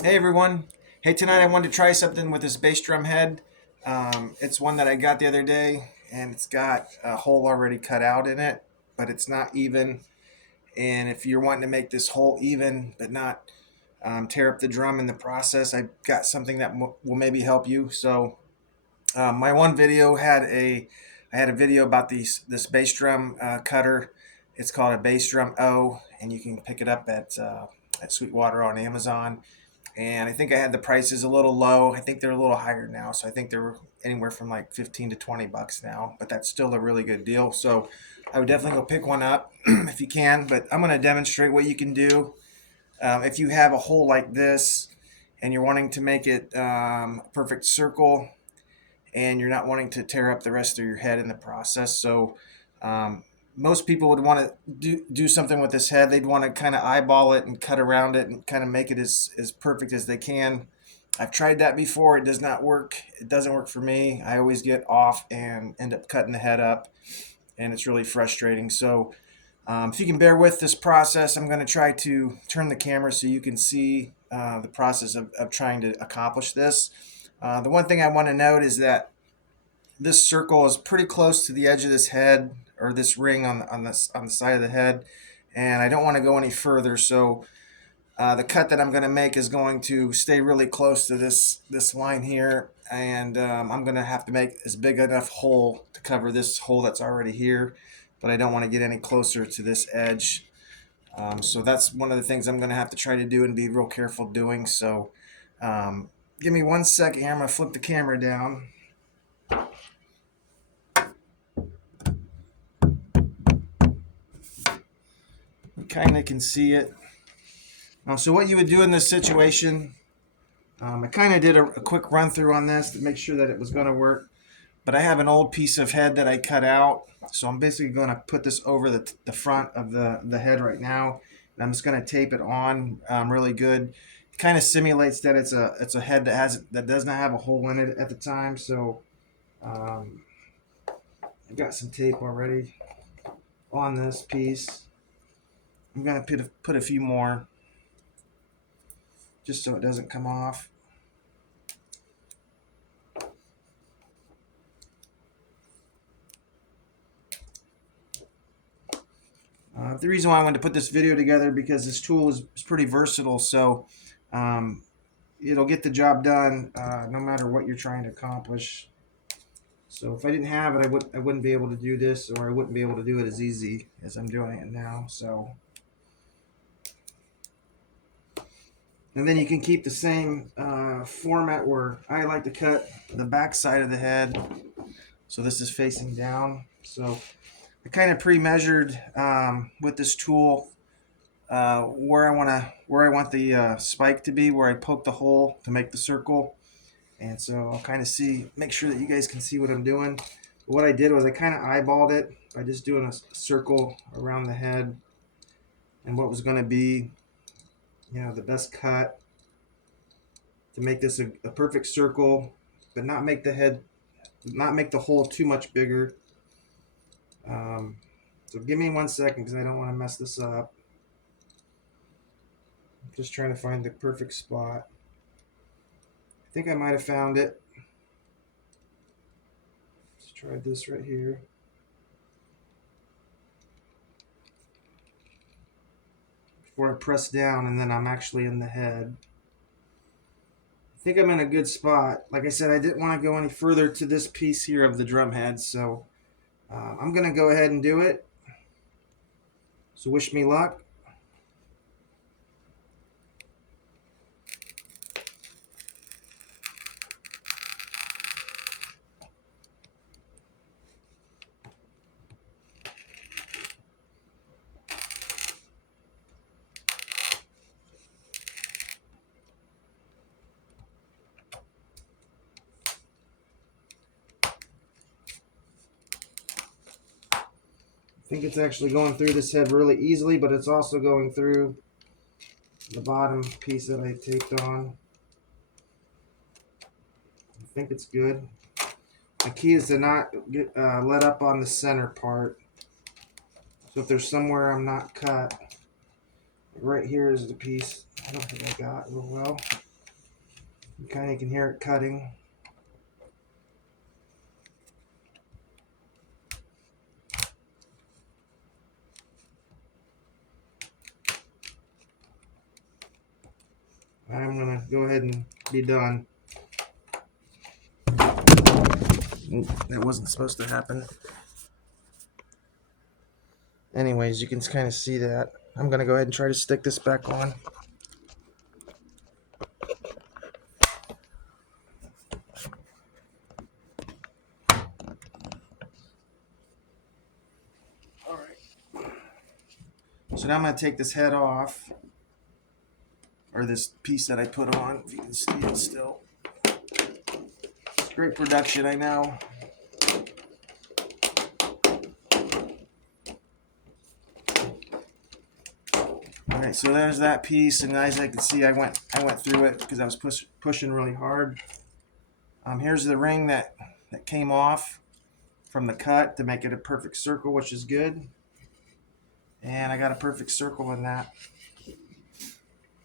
Hey everyone. Hey, tonight I wanted to try something with this bass drum head. It's one that I got the other day, and it's got a hole already cut out in it, but it's not even. And if you're wanting to make this hole even, but not tear up the drum in the process, I've got something that will maybe help you. So, my one video I had a video about this bass drum cutter. It's called a Bass Drum O, and you can pick it up at Sweetwater on Amazon, and I think I had the prices a little low. I think they're a little higher now, so I think they're anywhere from like 15 to 20 bucks now, but that's still a really good deal. So I would definitely go pick one up if you can. But I'm going to demonstrate what you can do if you have a hole like this and you're wanting to make it a perfect circle, and you're not wanting to tear up the rest of your head in the process. So um, most people would want to do something with this head. They'd want to kind of eyeball it and cut around it and kind of make it as perfect as they can. I've tried that before. It does not work. It doesn't work for me. I always get off and end up cutting the head up, and it's really frustrating. So if you can bear with this process, I'm going to try to turn the camera so you can see the process of trying to accomplish this. The one thing I want to note is that this circle is pretty close to the edge of this head, or this ring on the side of the head, and I don't want to go any further. So the cut that I'm going to make is going to stay really close to this line here, and I'm going to have to make as big enough hole to cover this hole that's already here, but I don't want to get any closer to this edge. So that's one of the things I'm going to have to try to do and be real careful doing. So um, give me 1 second here. I'm going to flip the camera down. You kind of can see it. So what you would do in this situation, I kind of did a quick run through on this to make sure that it was going to work. But I have an old piece of head that I cut out, so I'm basically going to put this over the front of the head right now, and I'm just going to tape it on really good. It kind of simulates that it's a head that does not have a hole in it at the time. So um, I've got some tape already on this piece. I'm going to put a few more just so it doesn't come off. The reason why I wanted to put this video together, because this tool is pretty versatile, so um, it'll get the job done no matter what you're trying to accomplish. So if I didn't have it, I wouldn't be able to do this, or I wouldn't be able to do it as easy as I'm doing it now. So, and then you can keep the same format where I like to cut the back side of the head. So this is facing down. So I kind of pre-measured with this tool where I want the spike to be, where I poke the hole to make the circle. And so I'll kind of make sure that you guys can see what I'm doing. But what I did was I kind of eyeballed it by just doing a circle around the head, and what was going to be, the best cut to make this a perfect circle, but not make the hole too much bigger. So give me 1 second because I don't want to mess this up. I'm just trying to find the perfect spot. I think I might have found it. Let's try this right here. Before I press down, and then I'm actually in the head. I think I'm in a good spot. Like I said, I didn't want to go any further to this piece here of the drum head, so I'm going to go ahead and do it. So wish me luck. I think it's actually going through this head really easily, but it's also going through the bottom piece that I taped on. I think it's good. The key is to not get let up on the center part. So if there's somewhere I'm not cut, right here is the piece I don't think I got real well. You kind of can hear it cutting. I'm gonna go ahead and be done. That wasn't supposed to happen. Anyways, you can kind of see that. I'm gonna go ahead and try to stick this back on. So now I'm going to take this head off, or this piece that I put on, if you can see it still. It's great production, I know. Alright, so there's that piece, and as I can see, I went through it because I was pushing really hard. Here's the ring that came off from the cut to make it a perfect circle, which is good. And I got a perfect circle in that.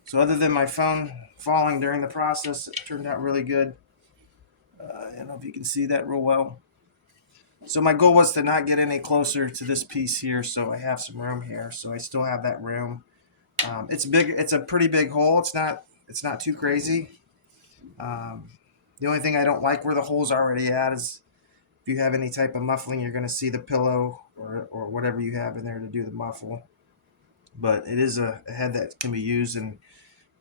So other than my phone falling during the process, it turned out really good. I don't know if you can see that real well. So my goal was to not get any closer to this piece here, so I have some room here. So I still have that room. It's big. It's a pretty big hole. It's not too crazy. The only thing I don't like where the hole's already at is if you have any type of muffling, you're going to see the pillow or whatever you have in there to do the muffle. But it is a head that can be used, and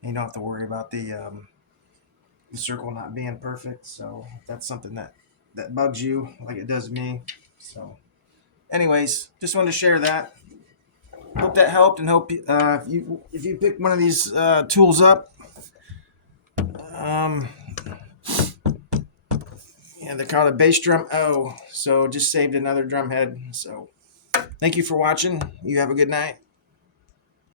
you don't have to worry about the circle not being perfect. So if that's something that bugs you like it does me. So anyways, just wanted to share that. Hope that helped, and hope if you pick one of these tools up, yeah, they're called a bass drum O. So just saved another drum head. So thank you for watching. You have a good night.